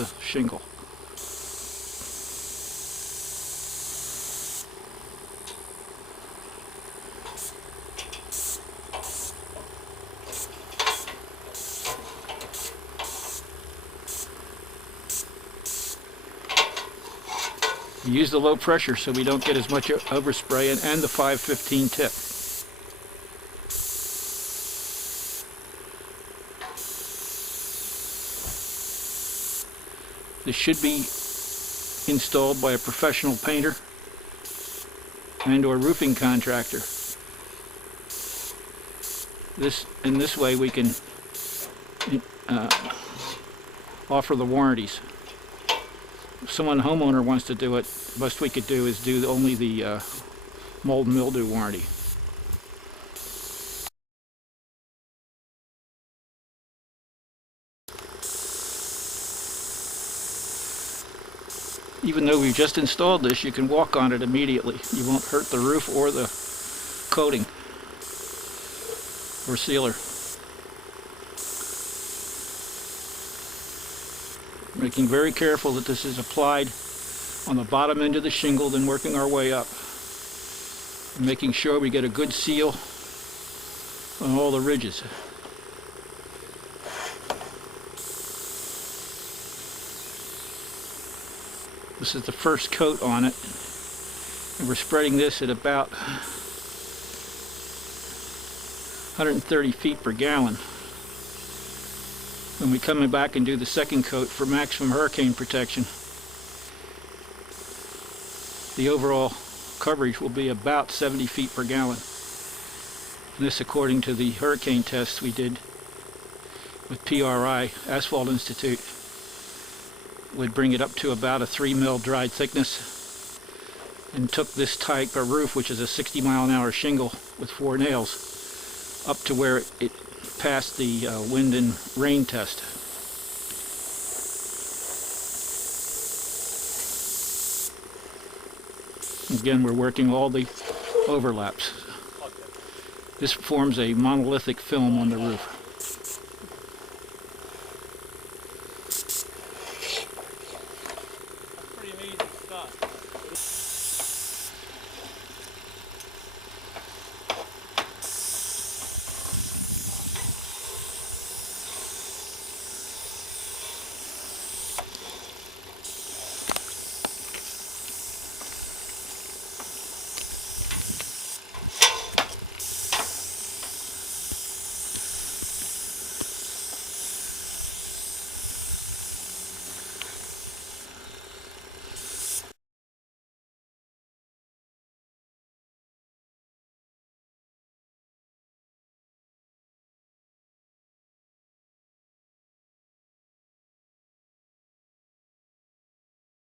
the shingle. We use the low pressure so we don't get as much overspray and the 515 tip. This should be installed by a professional painter and or roofing contractor. In this way we can offer the warranties. If someone homeowner wants to do it, the best we could do is do only the mold and mildew warranty. Even though we've just installed this, you can walk on it immediately. You won't hurt the roof or the coating or sealer. Making very careful that this is applied on the bottom end of the shingle, then working our way up. And making sure we get a good seal on all the ridges. This is the first coat on it, and we're spreading this at about 130 feet per gallon. When we come back and do the second coat for maximum hurricane protection, the overall coverage will be about 70 feet per gallon. And this according to the hurricane tests we did with PRI, Asphalt Institute, would bring it up to about a 3 mil dried thickness, and took this type of roof, which is a 60-mile-an-hour shingle with 4 nails, up to where it passed the wind and rain test. Again, we're working all the overlaps. This forms a monolithic film on the roof.